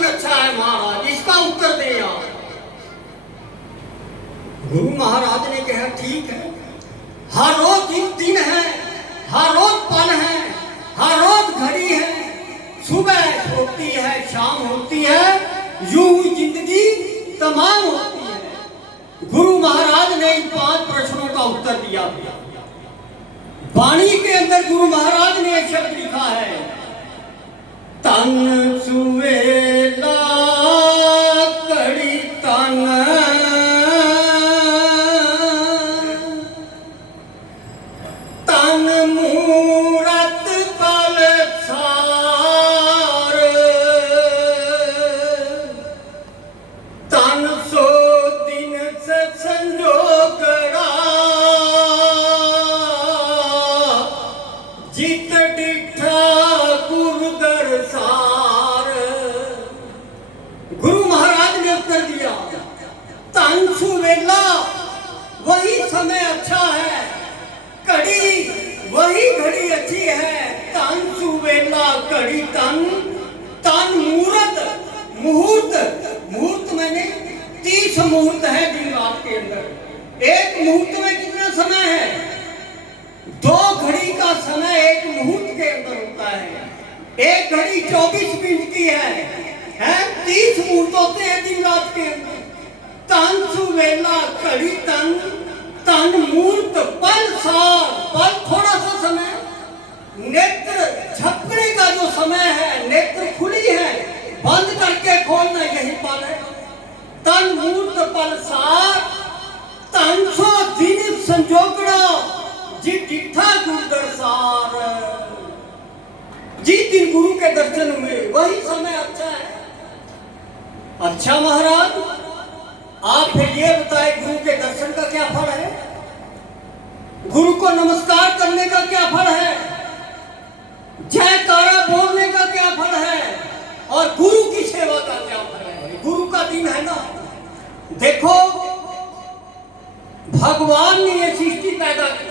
दिन अच्छा है महाराज, इसका उत्तर दे आप। गुरु महाराज ने कहा ठीक है, हर रोज एक दिन है, हर रोज पल है, हर रोज घड़ी है, सुबह होती है शाम होती है, यूं ही जिंदगी तमाम होती है। गुरु महाराज ने इन 5 प्रश्नों का उत्तर दिया। वाणी के अंदर गुरु महाराज ने एक शब्द लिखा है, तन सुवेला कड़ी तन, तन मूरत पल सार, तन सो दिन से संजोगड़ा, जित डिठा गुरु दरसार। गुरु महाराज ने उत्तर दिया, तन सुवेला वही समय अच्छा है, घड़ी वही घड़ी अच्छी है। तन सुवेला घड़ी तन, तन मुहूर्त, मुहूर्त मुहूर्त मैंने 30 मुहूर्त है दिन रात के अंदर। एक मुहूर्त में कितना समय है? 2 घड़ी का समय एक मुहूर्त के अंदर होता है। एक घड़ी 24 मिनट की है 30 मुहूर्त होते हैं दिन रात के अंदर। तन सुवेला घड़ी तन, तन मुहूर्त पल सार, पल थोड़ा सा समय, नेत्र झपकने का जो समय है, नेत्र खुली है बंद करके खोलना यही पल है। तन मुहूर्त पल सार, तन सो दिन संजोगड़ा, जी डिठा गुरु दरसार। जिस दिन गुरु के दर्शन हुए वही समय अच्छा है। अच्छा महाराज, आप फिर ये बताए गुरु के दर्शन का क्या फल है? गुरु को नमस्कार करने का क्या फल है? जयकारा बोलने का क्या फल है? और गुरु की सेवा का क्या फल है? गुरु का दिन है ना। देखो, भगवान ने ये सृष्टि पैदा की,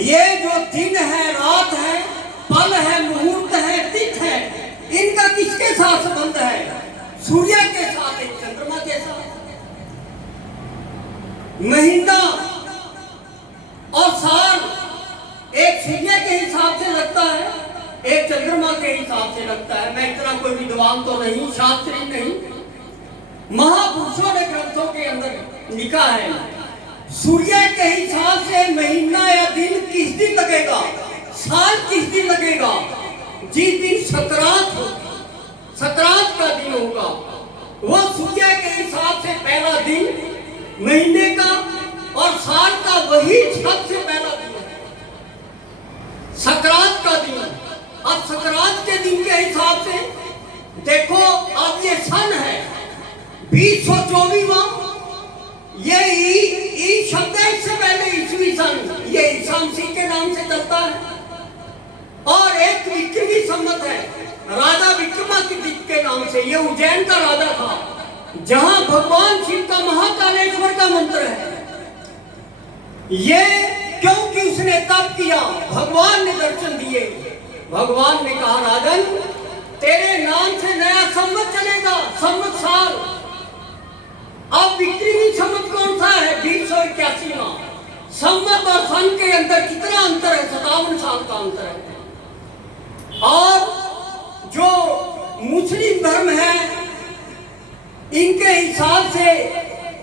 ये जो दिन है, रात है, पल है, मुहूर्त है, तिथि है, इनका किसके साथ संबंध है? सूर्य के साथ, एक चंद्रमा के साथ। महीना और साल एक सूर्य के हिसाब से लगता है, एक चंद्रमा के हिसाब से लगता है। मैं इतना कोई विद्वान तो नहीं, शास्त्री नहीं, महापुरुषों ने ग्रंथों के अंदर लिखा है, सूर्य के हिसाब से महीना या दिन किस दिन लगेगा, साल किस दिन लगेगा? जिस दिन संक्रांत होगी, संक्रांत का दिन होगा, वो सूर्य के हिसाब से पहला दिन महीने का और साल का वही सबसे पहला दिन है, संक्रांत का दिन। अब संक्रांत के दिन के हिसाब से देखो, अब ये सन है 2024वां, ये ई शब्द है, इससे पहले ईस्वी सन, ये ईसा मसीह के नाम से चलता है। और एक विक्रमी संवत है, राजा विक्रमादित्य के नाम से, ये उज्जैन का राजा था, जहां भगवान शिव का महाकालेश्वर का मंत्र है। ये क्योंकि उसने तप किया, भगवान ने दर्शन दिए। भगवान ने कहा, राजन तेरे नाम से नया संवत चलेगा, संवत साल। अब विक्रमी संवत कौन सा है? 2081वां। संवत और सन के अंदर कितना अंतर है? 57 साल का अंतर है। और जो मुस्लिम धर्म है, इनके हिसाब से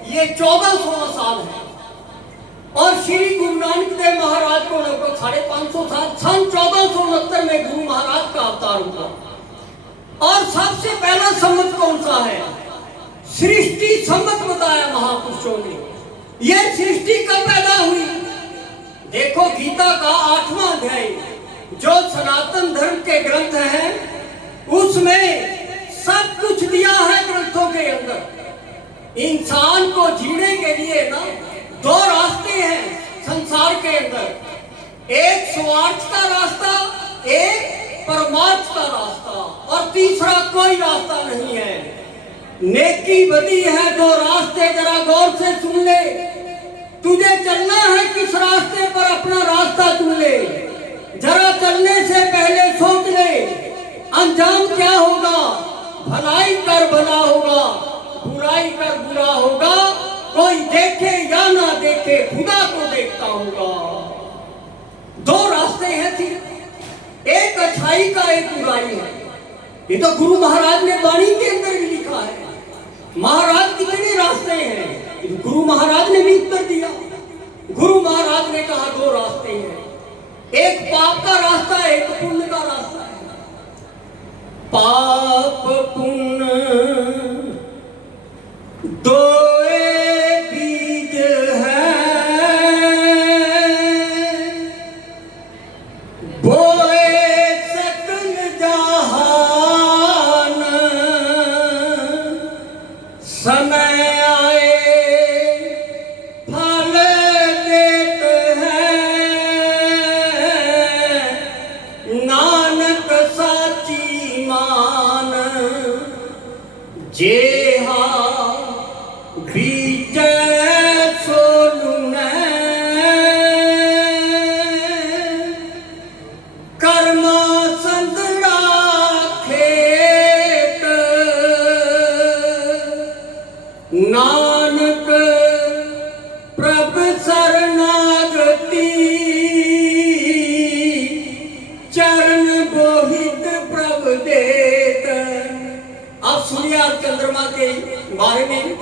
ये 1400 साल है। और श्री गुरु नानक देव महाराज को लगभग 550 साल, सन 1469 में गुरु महाराज का अवतार हुआ। और सबसे पहला संवत कौन सा है? सृष्टि संवत बताया महापुरुषों ने। यह सृष्टि कब पैदा हुई? देखो, गीता का 8वां अध्याय जो सनातन धर्म के ग्रंथ हैं, उसमें सब कुछ दिया है ग्रंथों के अंदर। इंसान को जीने के लिए ना 2 रास्ते हैं संसार के अंदर, एक स्वार्थ का रास्ता, एक परमार्थ का रास्ता, और तीसरा कोई रास्ता नहीं है। नेकी बदी है 2 रास्ते, जरा गौर से सुन ले। तुझे चलना है किस रास्ते पर, अपना रास्ता चुन ले। जरा चलने से पहले सोच ले अंजाम क्या होगा। भलाई कर भला होगा, बुराई कर बुरा होगा, कोई देखे या ना देखे खुदा को देखता होगा। दो रास्ते हैं सिर्फ, एक अच्छाई का, एक बुराई है। ये तो गुरु महाराज ने वाणी के अंदर भी लिखा है। महाराज कितने रास्ते हैं, गुरु महाराज ने भी उत्तर दिया। गुरु महाराज ने कहा दो रास्ते हैं, एक पाप का रास्ता है, एक पुण्य का रास्ता है। पाप पुण्य दो बीज है, बोए सकल जहान, समय आए फल देते हैं, नानक साची मान, जेहा बीज सोलुन, कर्मा संतरा खेत, नानक प्रभ शरणागति, चरण बोहित प्रभ देत। अब सूर्य और चंद्रमा के बारे में,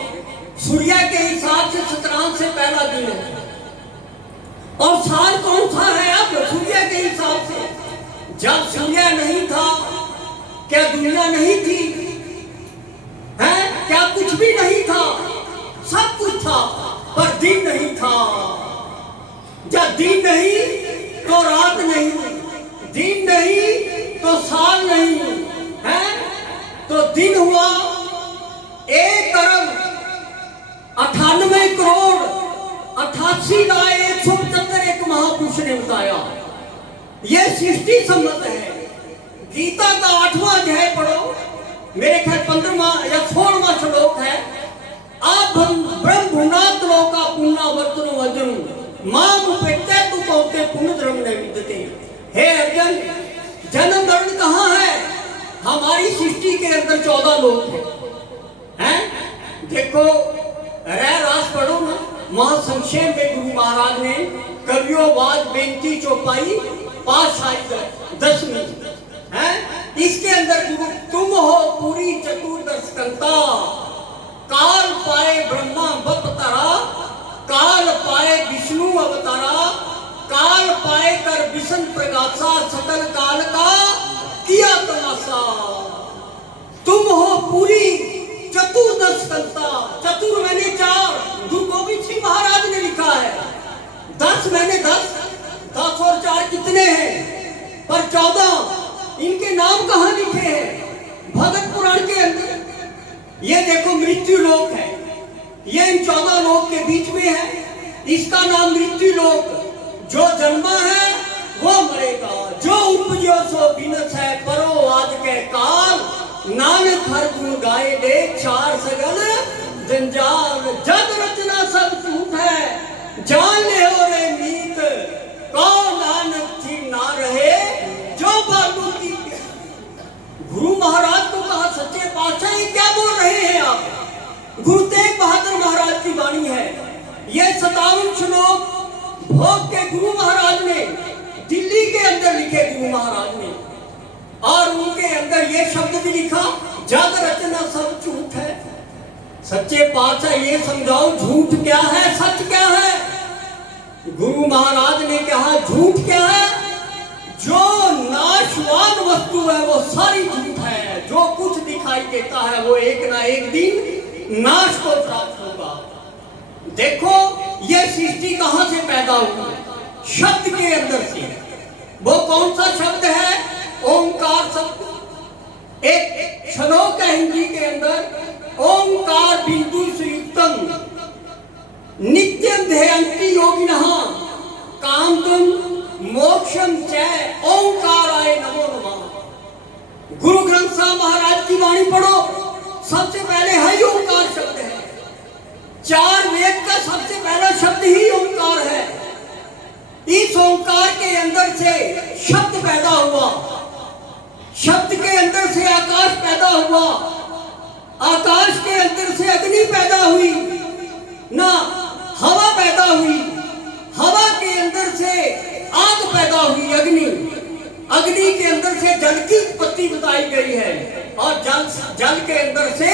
सूर्य के हिसाब से सतरांश से पहला दिन है, और साल कौन सा है अब सूर्य के हिसाब से? जब सूर्य नहीं था क्या दुनिया नहीं थी? है क्या कुछ भी नहीं था? सब कुछ था, पर दिन नहीं था। जब दिन नहीं तो रात नहीं, दिन नहीं तो साल नहीं, है तो दिन हुआ 1,98,88,175 एक महापुरुष ने बताया। यह सृष्टि सम्मत है। गीता का 8वां अध्याय पढ़ो, मेरे ख्याल 15वां या 16वां श्लोक है। आप ब्रह्मभुनात लोका पुण्यवर्तनो वजन माम उपैत्य तु कौते पुण्य धर्म न विद्यते। हे अर्जुन, जन्म मरण कहाँ है? हमारी सृष्टि के अंदर 14 लोक हैं। देखो रह रास पढ़ो ना, महासंक्षेप में गुरु महाराज ने कवियों वाद बेनती चौपाई पाशाई 10वीं है। इसके अंदर गुरु तुम हो पूरी चतुर्दशकंता, काल पाए ब्रह्मा अवतारा, काल पाए विष्णु अवतारा, काल पाए कर विष्णु प्रकाशा, सकल काल का किया तमाशा। तुम हो पूरी चतुर्दशकंता, चतुर मैंने 4, गुरु गोविंद सिंह महाराज ने लिखा है। 10 मैंने 10 और 4 कितने हैं? पर 14 इनके नाम कहाँ लिखे हैं? भगत पुराण के अंदर। ये देखो मृत्यु लोक है, ये इन 14 लोक के बीच में है। इसका नाम मृत्यु लोक। जो जन्मा है वो मरेगा, जो उपजो सो विनश है, परो आज के काल, नानक हर गुण गाए दे 4 सगल जंजाल। जग रचना सब झूठ है, जान ले हो रे मीत, कौन नानक थी ना रहे जो बालू की। गुरु महाराज को कहा सच्चे पातशाह ये क्या बोल रहे हैं आप? गुरु तेग बहादुर महाराज की वाणी है। ये 57 श्लोक भोग के गुरु महाराज ने दिल्ली के अंदर लिखे, गुरु महाराज ने, और उनके अंदर ये शब्द भी लिखा, जग रचना सब झूठ है। सच्चे पातशाह ये समझाओ झूठ क्या है, सच क्या है? गुरु महाराज ने कहा झूठ क्या है? जो नाशवान वस्तु है वो सारी झूठ है। जो कुछ दिखाई देता है वो एक ना एक दिन नाश को प्राप्त होगा। देखो ये सृष्टि कहां से पैदा हुई? शब्द के अंदर से। वो कौन सा शब्द है? ओंकार शब्द। एक श्लोक है हिंदी के अंदर, ओंकार बिंदु संयुक्तम नित्यम ध्येयन्ति योगिनः कामदम मोक्षम च ओंकाराय नमो नमः। गुरु ग्रंथ साहब महाराज की वाणी पढ़ो, सबसे पहले है ओंकार शब्द है। 4 वेद का सबसे पहला शब्द ही ओंकार है। इस ओंकार के अंदर से शब्द पैदा हुआ, शब्द के अंदर से आकाश पैदा हुआ, आकाश के अंदर से अग्नि पैदा हुई, ना हवा पैदा हुई, हवा के अंदर से आग पैदा हुई, अग्नि, अग्नि के अंदर से जल की उत्पत्ति बताई गई है, और जल के अंदर से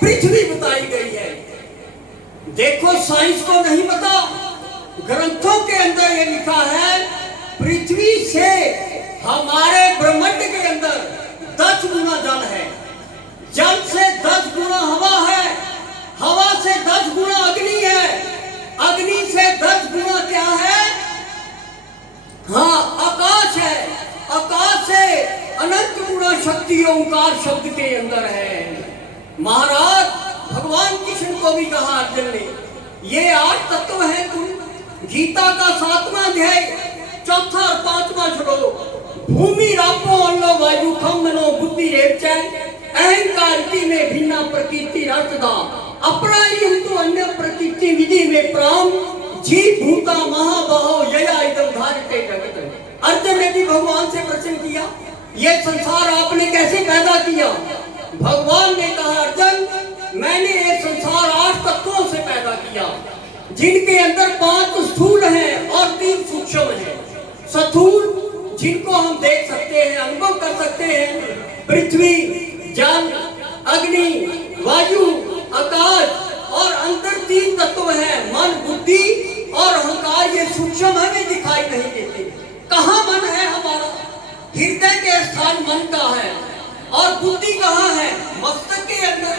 पृथ्वी बताई गई है। देखो साइंस को नहीं पता, ग्रंथों के अंदर ये लिखा है पृथ्वी से हमारे ब्रह्मांड के अंदर 10 गुना जल है, जल से 10 गुना हवा है, हवा से 10 गुना अग्नि है, अग्नि से 10 गुना क्या है? हाँ, आकाश है, आकाश से अनंत गुना शक्ति ओंकार शब्द के अंदर है। महाराज भगवान कृष्ण को भी कहा अर्जुन ने, ये 8 तत्व है तुम। गीता का 7वां अध्याय 4 और 5वां श्लोक, भूमि रापो अल्लो वायु खम मनो बुद्धि रेवचै अहंकार की में भिन्ना प्रकृति रचदा अपना युक्त अन्य प्रकृति विधि में प्राण जीव भूता महाबाहो यया इदम धारते जगत। अर्जुन ने भी भगवान से प्रश्न किया, ये संसार आपने कैसे पैदा किया? भगवान ने कहा, अर्जुन मैंने ये संसार 8 तत्वों से पैदा किया, जिनके अंदर 5 स्थूल हैं और 3 सूक्ष्म हैं। स्थूल जिनको हम देख सकते हैं, अनुभव कर सकते हैं, पृथ्वी, जल, अग्नि, वायु, आकाश, और अंदर 3 तत्व हैं, मन, बुद्धि और अहंकार। ये सूक्ष्म हमें दिखाई नहीं देते। कहाँ मन है हमारा? हृदय के स्थान मन का है, और बुद्धि कहाँ है? मस्तक के अंदर।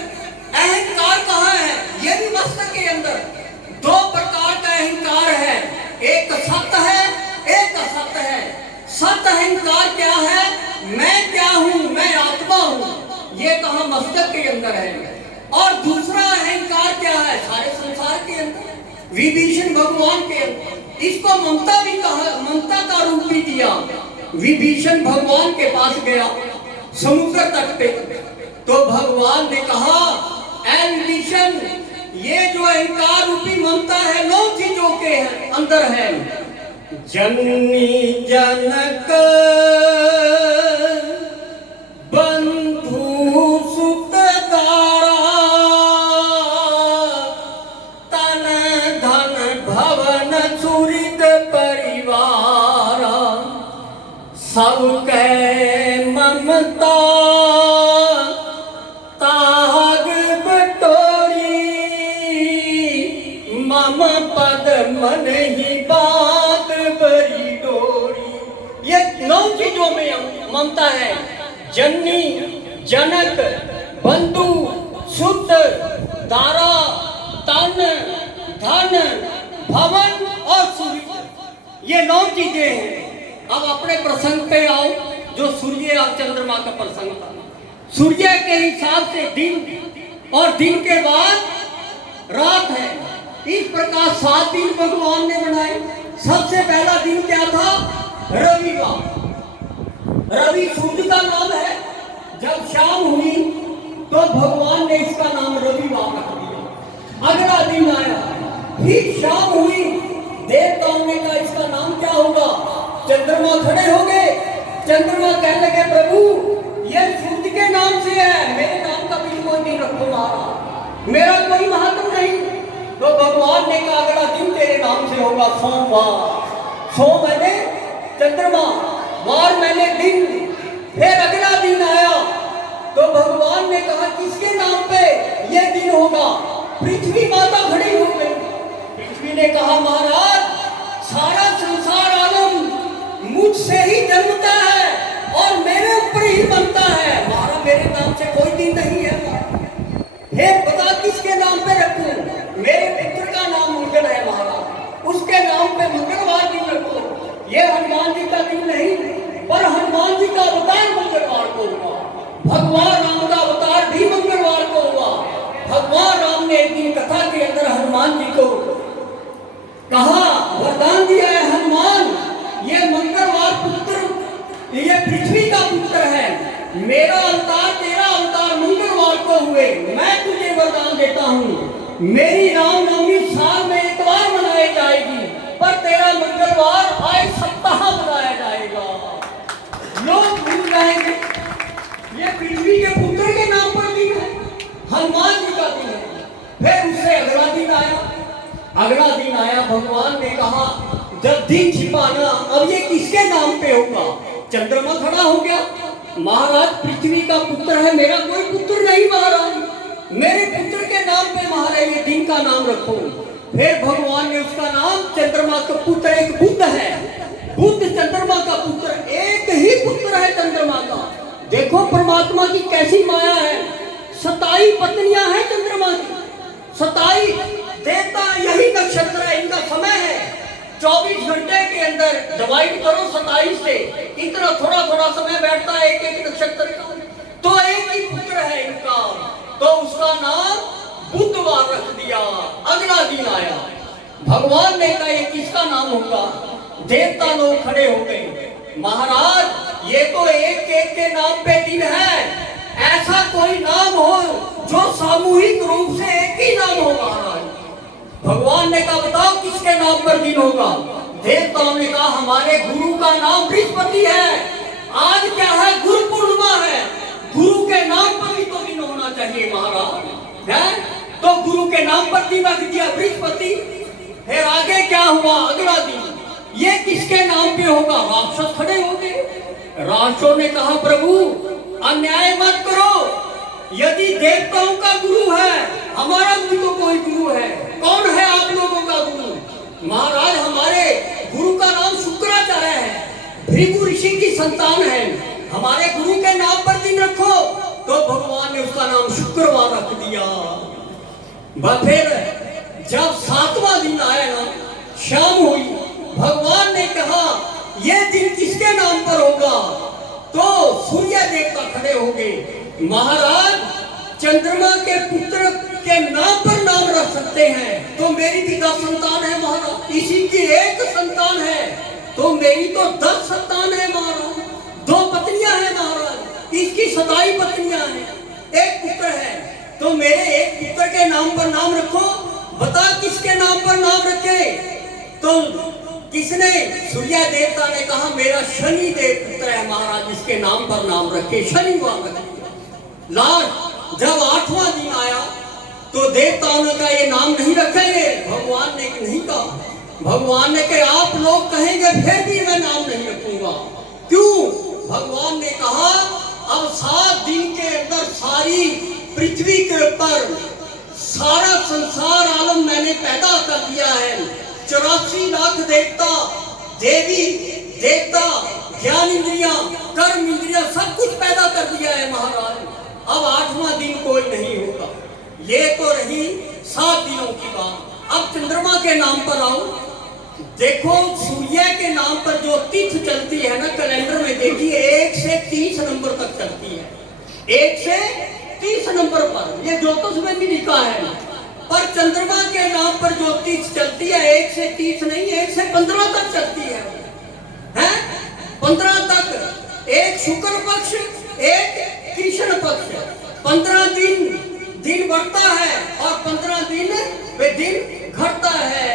अहंकार कहाँ है? ये भी मस्तक के अंदर। 2 प्रकार का अहंकार है, एक सत्य है, एक असत है। सत अहंकार क्या है? मैं क्या हूं, मैं आत्मा हूं, ये कहा मस्तक के अंदर है। और दूसरा अहंकार क्या है? सारे संसार के अंदर, विभीषण भगवान के अंदर। इसको ममता भी कहा, ममता का रूप भी दिया। विभीषण भगवान के पास गया समुद्र तट पे, तो भगवान ने कहा, ऐ विभीषण, ये जो अहंकार रूपी ममता है 9 चीजों के अंदर है। जननी जनक बंधु सुत दारा तन धन भवन सुहृद परिवार सब कै ममता ताग बटोरी मम पद मन ही बात बरी डोरी। ये 9 चीजों में ममता है, जननी, जनक, बंधु, सुत, दारा, तन, धन, भवन और सूर्य। ये 9 चीजें हैं। अब अपने प्रसंग पे आओ, जो सूर्य और चंद्रमा का प्रसंग था। सूर्य के हिसाब से दिन, और दिन के बाद रात है। इस प्रकार 7 दिन भगवान ने बनाए। सबसे पहला दिन क्या था? रविवार। रवि सूर्य का नाम है। जब शाम हुई तो भगवान ने इसका नाम रविवार रख दिया। अगला दिन आया, फिर शाम हुई, देवताओं ने कहा इसका नाम क्या होगा? चंद्रमा खड़े हो गए। चंद्रमा कहने लगे, प्रभु ये सूर्य के नाम से है, मेरे नाम का भी कोई नहीं रखो मारा, मेरा कोई महत्व नहीं। तो भगवान ने कहा अगला दिन तेरे नाम से होगा सोमवार। सोम मैंने चंद्रमा, वार मैंने दिन। फिर अगला दिन आया तो भगवान ने कहा किसके नाम पे ये दिन होगा? पृथ्वी माता खड़ी हो गई। पृथ्वी ने कहा महाराज सारा संसार आलम मुझसे ही जन्मता है और मेरे ऊपर ही बनता है, महाराज मेरे नाम से कोई दिन नहीं है। फिर बता किसके नाम पे रखूं? मेरे पुत्र का नाम मंगल है महाराज, उसके नाम पे मंगलवार दिन रखो। ये हनुमान जी का दिन नहीं, पर हनुमान जी का अवतार मंगलवार को हुआ। भगवान राम का अवतार भी मंगलवार को हुआ। भगवान राम ने एक दिन कथा के अंदर हनुमान जी को कहा, वरदान दिया है हनुमान, ये मंगलवार पुत्र, ये पृथ्वी का पुत्र है, मेरा अवतार तेरा अवतार मंगलवार को हुए। मैं तुझे वरदान देता हूँ, मेरी रामनवमी साल में एक बार मनाई जाएगी, पर तेरा मंगलवार आए सप्ताह मनाया जाएगा। लोग भूल जाएंगे ये पृथ्वी के पुत्र के नाम पर दिन है। अगला दिन आया, भगवान ने कहा जब दिन छिपा ना, अब ये किसके नाम पे होगा? चंद्रमा खड़ा हो गया, महाराज पृथ्वी का पुत्र है, मेरा कोई पुत्र नहीं महाराज, मेरे पुत्र के नाम पे महाराज ये दिन का नाम रखो। फिर भगवान ने उसका नाम, चंद्रमा का पुत्र एक बुध है, बुध चंद्रमा का पुत्र, एक ही पुत्र है चंद्रमा का। देखो परमात्मा की कैसी माया है, 27 पत्नियां हैं चंद्रमा की, 27 देवता, यही नक्षत्र है, इनका समय है 24 घंटे के अंदर डिवाइड करो 27 से, इतना थोड़ा थोड़ा समय बैठता है एक एक नक्षत्र का, तो एक ही पुत्र है इनका, तो उसका नाम बुधवार रख दिया। अगला दिन आया, भगवान ने कहा ये किसका नाम होगा? देवता लोग खड़े हो गए, महाराज ये तो एक एक के नाम पे दिन है, ऐसा कोई नाम हो जो सामूहिक रूप से एक ही नाम हो महाराज। भगवान ने कहा बताओ किसके नाम पर दिन होगा? देवताओं ने कहा हमारे गुरु का नाम बृहस्पति है, आज क्या है? गुरु पूर्णिमा है, गुरु के नाम पर भी तो दिन होना चाहिए महाराज, है? तो गुरु के नाम पर दिन रख दिया बृहस्पति। फिर आगे क्या हुआ? अगला दिन ये किसके नाम पे होगा? राक्षस खड़े हो गए, राक्षसों ने कहा प्रभु अन्याय मत करो, यदि देवताओं का गुरु है, हमारा भी तो कोई गुरु है, कौन है आप लोगों का गुरु? महाराज हमारे गुरु का नाम शुक्राचार्य है, भृगु ऋषि की संतान है, हमारे गुरु के नाम पर दिन रखो। तो भगवान ने उसका नाम शुक्रवार रख दिया। फिर जब 7वां दिन आया ना, शाम हुई, भगवान ने कहा यह दिन किसके नाम पर होगा? तो सूर्य देवता खड़े हो गए, महाराज चंद्रमा के पुत्र के नाम पर नाम रख सकते हैं, तो मेरी भी 10 संतान है महाराज, इसी की एक संतान है, तो मेरी तो 10 संतान है महाराज, 2 पत्नियां हैं महाराज, इसकी 27 पत्नियां हैं, एक पुत्र है, तो मेरे एक पुत्र के नाम पर नाम रखो। बता किसके नाम पर नाम रखे? तो किसने? सूर्य देवता ने कहा मेरा शनि देव पुत्र है महाराज, इसके नाम पर नाम रखे, शनिवार रख दिया। लास्ट जब 8वां दिन आया तो देवताओं ने कहा ये नाम नहीं रखेंगे, भगवान ने नहीं कहा, भगवान ने कहा आप लोग कहेंगे फिर भी मैं नाम नहीं रखूंगा। क्यों? भगवान ने कहा अब 7 दिन के अंदर सारी पृथ्वी के ऊपर सारा संसार आलम मैंने पैदा कर दिया है, 84 लाख देवता, देवी देवता, ज्ञान इंद्रिया, कर्म इंद्रिया, सब कुछ पैदा कर दिया है महाराज, अब 8वां दिन कोई नहीं होगा। ये तो रही 7 दिनों की बात। अब चंद्रमा के नाम पर आओ, देखो सूर्य के नाम पर जो तिथि चलती है ना कैलेंडर में, देखिए 1 से 30 नंबर तक चलती है, 1 से 30 नंबर पर, ये ज्योतिष में भी लिखा है, पर चंद्रमा के नाम पर जो तिथि चलती है 1 से 30 नहीं, 1 से 15 तक चलती है, हैं? 15 तक, एक शुक्र पक्ष, एक कृष्ण पक्ष, 15 दिन बढ़ता है और 15 दिन पे दिन घटता है।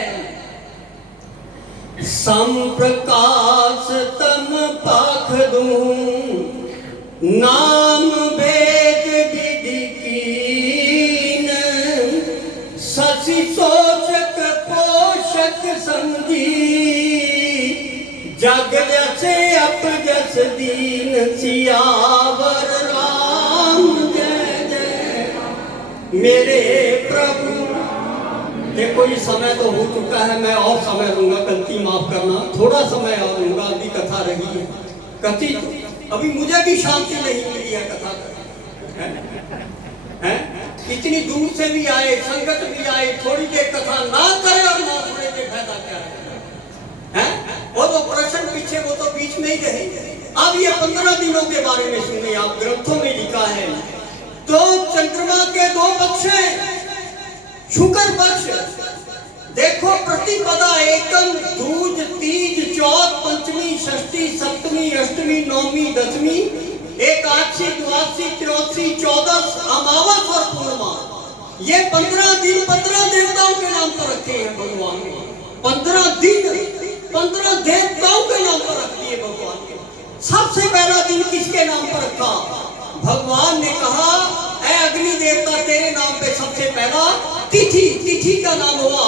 संप्रकाश तम पाख दूं, नाम भेद विधि कीन, शशि शोषक पोषक समझी, जग जसे अप जस दीन, सियावर राम जय जय मेरे प्रभु। देखो ये समय तो हो चुका है, मैं और समय दूंगा, गलती माफ करना, थोड़ा समय और दूंगा, अभी कथा रही है, कथी अभी मुझे भी शांति नहीं मिली है कथा है? इतनी दूर से भी आए, संगत भी आए, थोड़ी देर कथा ना करे और ना सुने के फायदा क्या है? वो तो प्रश्न पीछे, वो तो बीच में ही रहे। अब ये 15 दिनों के बारे में सुने, आप ग्रंथों में लिखा है। तो चंद्रमा के 2 पक्ष हैं, शुक्र पक्ष, देखो प्रतिपदा एकम, दूज, तीज, चौथ, पंचमी, षष्ठी, सप्तमी, अष्टमी, नवमी, दशमी, एकादशी, द्वादशी, त्रयोदशी, 14 अमावस और पूर्णिमा, ये 15 दिन 15 देवताओं के नाम पर रखे हैं भगवान ने। 15 दिन 15 देवताओं के नाम पर रख दिए भगवान ने। सबसे पहला दिन किसके नाम पर रखा? भगवान ने कहा ऐ अग्नि देवता तेरे नाम पे सबसे पहला तिथि का नाम हुआ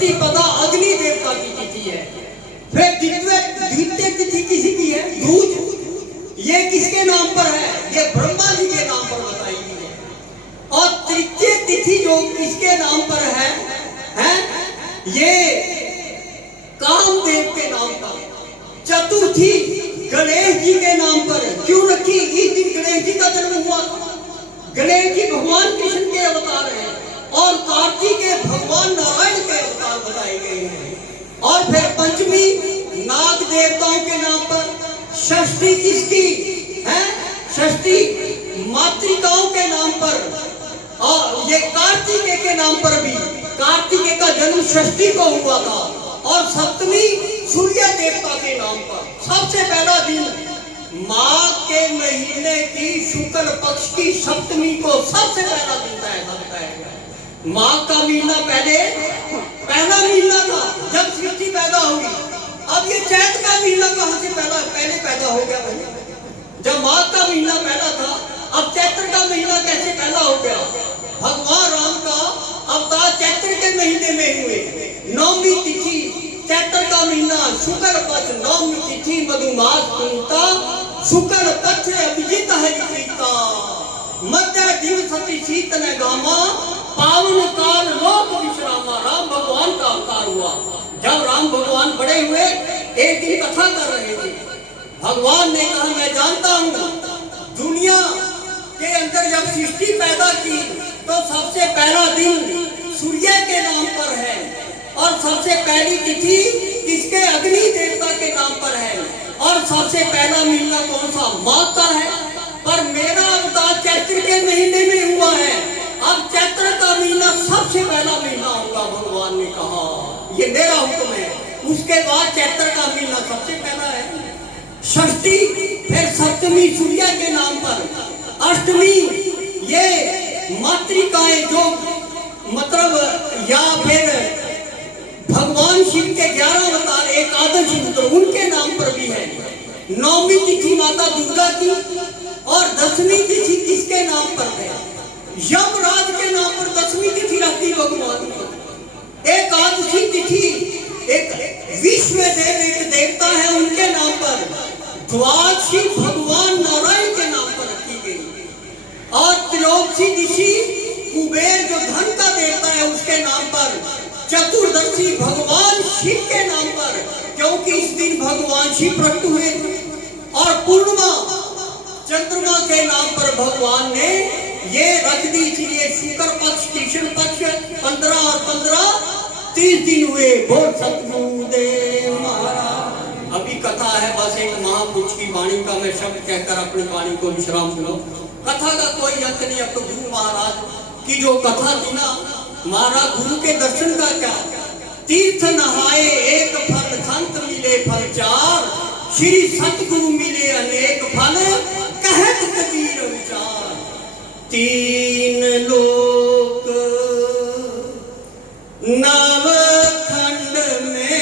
प्रतिपदा अग्नि देवता की तिथि है। फिर द्वितीय तिथि किसी की है? दूज। ये किसके नाम पर है? ये ब्रह्मा जी के नाम पर बताई गई है। और तृतीय तिथि जो किसके नाम पर है? ये कामदेव के नाम पर। चतुर्थी गणेश जी के नाम पर क्यों रखी? इस दिन गणेश जी का जन्म हुआ। गणेश जी भगवान कृष्ण के अवतार हैं और कार्तिकेय भगवान नारायण के अवतार बताए गए हैं। और फिर पंचमी नाग देवताओं के नाम पर। षष्ठी किसकी है? षष्ठी मातृकाओं के नाम पर। और ये कार्तिकेय के नाम पर भी, कार्तिकेय का जन्म षष्ठी को हुआ था। और सप्तमी सूर्य देवता के नाम पर। सबसे पहला दिन माघ के महीने की शुक्ल पक्ष की सप्तमी को सबसे पहला दिन तय करता है। माघ का महीना पहला महीना था जब सृष्टि पैदा हुई। अब ये चैत का महीना कहां से पहले पैदा हो गया भाई? जब माघ का महीना पहला था, अब चैत्र का महीना कैसे पैदा हो गया? भगवान राम का अवतार चैत्र के महीने में हुए। नौवीं तिथि चैत्र का महीना शुक्ल पक्ष, नौवीं तिथि मधुमास पूर्णिमा, शुक्ल पक्ष अभिजित हरिप्रीता, मध्य दिवसति शीतल गामा, पावन काल लोक विश्रामा। राम भगवान का अवतार हुआ। जब राम भगवान बड़े हुए, एक दिन कथा कर रहे थे। भगवान ने कहा, मैं जानता हूँ दुनिया के अंदर जब सृष्टि पैदा की तो सबसे पहला दिन सूर्य के नाम पर है और सबसे पहली तिथि किसके? अग्नि देवता के नाम पर है। और सबसे पहला महीना कौन सा? माघ का है। पर मेरा अवतार चैत्र के महीने में हुआ है। अब चैत्र का महीना सबसे पहला महीना होगा। भगवान ने कहा, ये मेरा हुक्म है। उसके बाद चैत्र का महीना सबसे पहला है। षष्ठी, फिर सप्तमी सूर्य के नाम पर। अष्टमी ये मातृकाएं जो मतलब या फिर भगवान शिव के 11 अवतार एकादश रुद्र उनके नाम पर भी है। नौवीं तिथि माता दुर्गा की। और 10वीं तिथि किसके नाम पर है? यमराज के नाम पर 10वीं तिथि रखती भगवान की। एकादशी तिथि एक विश्व देव एक देवता है उनके नाम पर। द्वादशी भगवान नारायण के नाम पर रखी गई। और त्रयोदशी तिथि कुबेर जो धन का देवता है उसके नाम पर। चतुर्दशी भगवान शिव के नाम पर, क्योंकि इस दिन भगवान शिव प्रकट हुए। और पूर्णिमा चंद्रमा के नाम पर भगवान ने ये रख दी। इसलिए शुक्र पक्ष कृष्ण पक्ष 15 और 15 30 दिन हुए। बोल सतगुरुदेव महाराज। अभी कथा है, बस एक महापुरुष की वाणी का मैं शब्द कहकर अपनी वाणी को विश्राम दूंगा। कथा का कोई अंत नहीं। अब तो गुरु महाराज की जो कथा थी ना, महाराज गुरु के दर्शन का क्या? तीर्थ नहाए एक फल, संत मिले फल 4, श्री सतगुरु मिले अनेक फल, कहत कबीर विचार। 3 लोक नवखंड में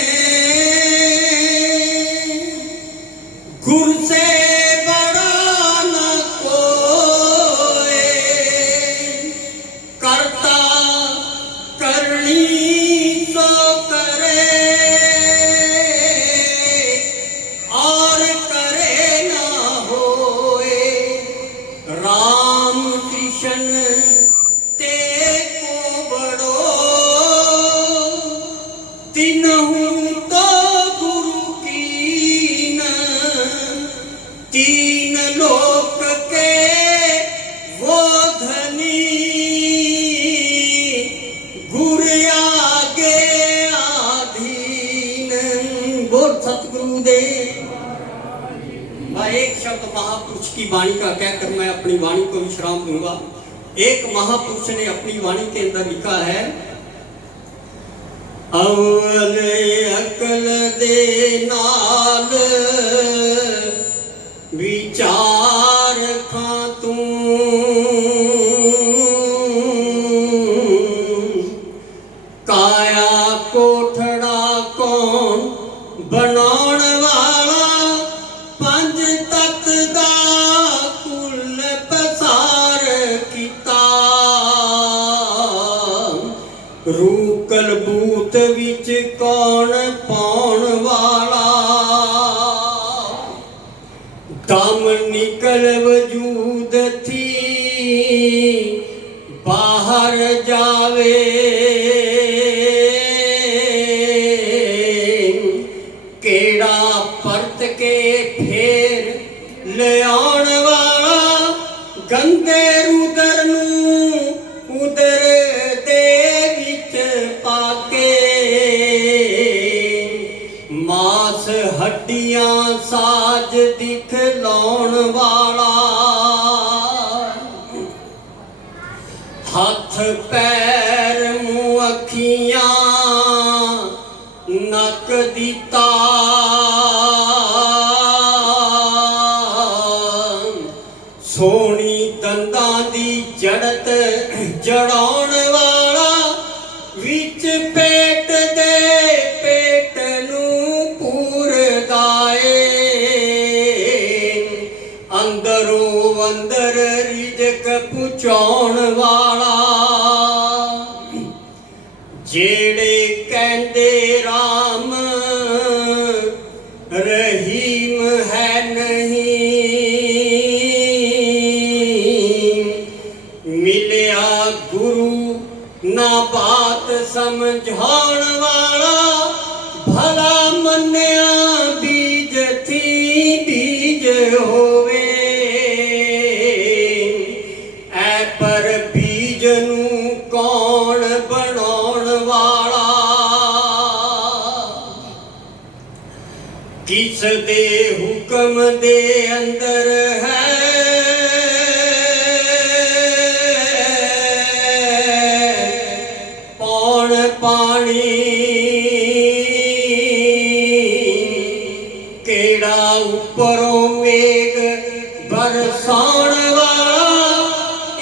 गुरु से बड़ा न कोई, करता करनी सो करे और करे ना होए। राम कृष्ण ते को बड़ो, तिन्हु तो गुरु कीन। 3 लोक के वो धनी, गुरु आगे आधीन। बोल सतगुरुदेव। मैं एक शब्द महापुरुष की वाणी का कहकर मैं अपनी वाणी को विश्राम दूंगा। एक महापुरुष ने अपनी वाणी के अंदर लिखा है, अवल अकल दे नाल विचार खा तू, काया कोठड़ा कौन बनाउण वाला, 5 तत्त दा कुल पसार कीता। रूकल बूत ਜੂਤ ਵਿੱਚ ਕੌਣ ਪਾਉਣ ਵਾਲਾ, ਦਮ ਨਿਕਲ ਵਜੂਦ ਥੀ ਬਾਹਰ ਜਾਵੇ, ਕਿਹੜਾ ਪਰਤ ਕੇ ਫੇਰ ਲਿਆਉਣ ਵਾਲਾ, ਗੰਦੇ ਰੁਦਰ ਨੂੰ ਉਦਰ ਦੇ ਵਿੱਚ ਪਾ ਕੇ, ਮਾਸ ਹੱਡੀਆਂ ਸਾਜ ਦਿਖਲਾਉਣ ਵਾਲਾ, ਹੱਥ ਪੈਰ ਮੂੰਹ ਅੱਖੀਆਂ ਨੱਕ ਦੀ ਤਾਰ, ਸੋਹਣੀ ਦੰਦਾਂ ਦੀ ਜੜਤ ਜੜਾਉਣ ਵਾਲਾ, ਵਿੱਚ ਪੇਟ ਦੇ ਪੇਟ ਨੂੰ ਪੂਰਦਾ ਏ, ਅੰਦਰੋਂ ਅੰਦਰ ਰਿਜ਼ਕ ਪਹੁੰਚਾਉਣ ਵਾਲਾ, ਜਿਹੜੇ ਕਹਿੰਦੇ ਰਾਮ ਰਹੀਮ ਹੈ ਨਹੀਂ, ਮਿਲਿਆ ਗੁਰੂ ਨਾ ਬਾਤ ਸਮਝਾਉਣ ਵਾਲਾ, ਭਲਾ ਮੰਨਿਆ ਬੀਜ ਥੀ ਬੀਜ ਹੋਵੇ, ਐ ਪਰ ਬੀਜ ਨੂੰ ਕੌਣ ਬਣਾਉਣ ਵਾਲਾ, ਕਿਸ ਦੇ ਹੁਕਮ ਦੇ ਅੰਦਰ ਹੈ ਪੌਣ ਪਾਣੀ, ਕਿਹੜਾ ਉੱਪਰੋਂ ਮੇਘ ਬਰਸਾਉਣ ਵਾਲਾ,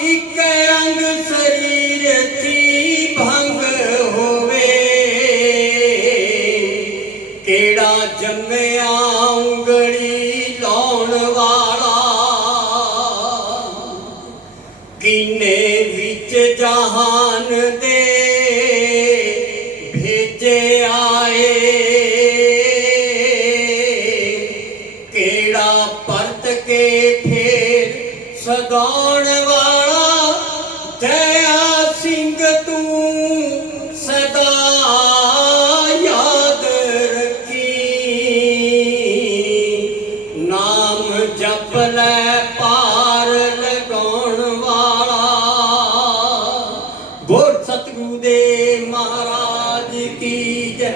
ਇੱਕ ਅੰਗ ਸਰੀਰ ਥੀ ਭੰਗ ਹੋਵੇ, ਕਿਹੜਾ ਜੰਮਿਆ ਉਂਗਲੀ ਲਾਉਣ ਵਾਲਾ, ਕਿਨੇ ਵਿੱਚ ਜਹਾਨ ਦੇ ਭੇਜੇ ਆਏ, ਕਿਹੜਾ ਪਰਤ ਕੇ ਫੇਰ ਸਦਾਉਣ ਵਾਲਾ, ਦਇਆ ਸਿੰਘ ਤੂੰ ਸਦਾ ਯਾਦ ਰੱਖੀ, ਨਾਮ ਜਪ ਲੈ ਪਾਰ ਲਗਾਉਣ ਵਾਲਾ, ਬੋਲ ਸਤਿਗੁਰੂ ਦੇ ਮਹਾਰਾਜ ਕੀ ਜੈ।